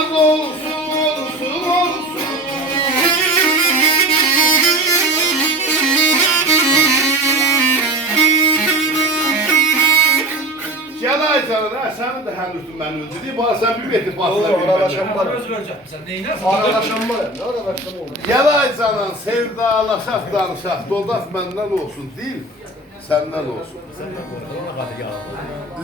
Az olsun, olsun, olsun. Gel Aycan'a, sen de henüz ben öldü. Bana sen bir beti basla. Aralaşan var. Söz vereceğim. Sen neyine? Aralaşan var. Ne aralaşan olur? Gel Aycan'a, sevdalaşaq, danışaq. Doldaq məndən olsun, değil, səndən olsun.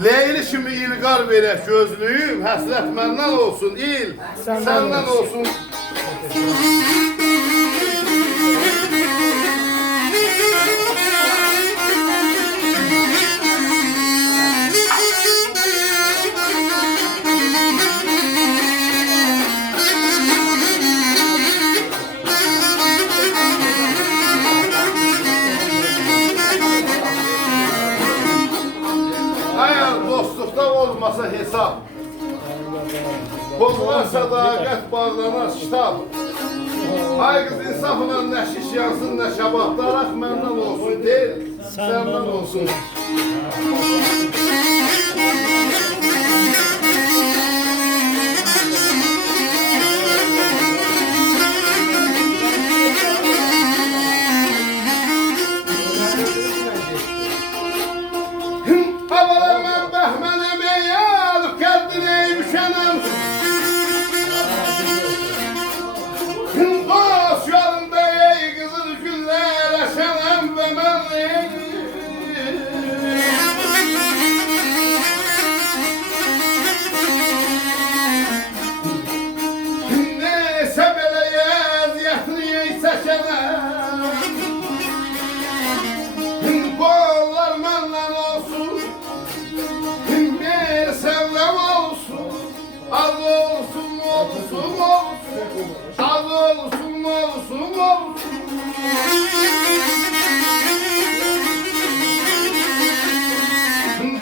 Leyli kimi ilqar verək gözlüyüm, həsrət məndən olsun, il, səndən olsun. Eğer dostlukta olmasa hesap, bozulan sadakat bağlanar kitap. Ay kız insafla ne şiş yansın ne şabah, darak məndən olsun değil, səndən olsun. Havalamam Bahman'ım eyyal, kendine yüşenem. Dost yolunda ey kızıl güller aşanem ve ben neyse böyle eziyetini seçenem. Kollar menden olsun, bir sevdam olsun, az olsun, olsun, olsun, az olsun, olsun, olsun.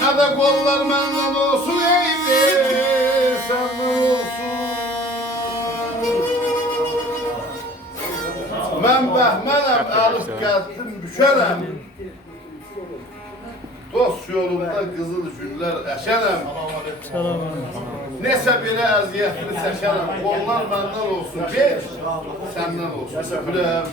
Ada kollar menden olsun, ey bir sevdam olsun. Ben Bahman'ım, alıp geldim, düşerem. Dost yolunda kızıl güller əşərəm. Nəsə belə əziyyətini çəkərəm. Onlar məndən olsun ki, səndən olsun. Güləm.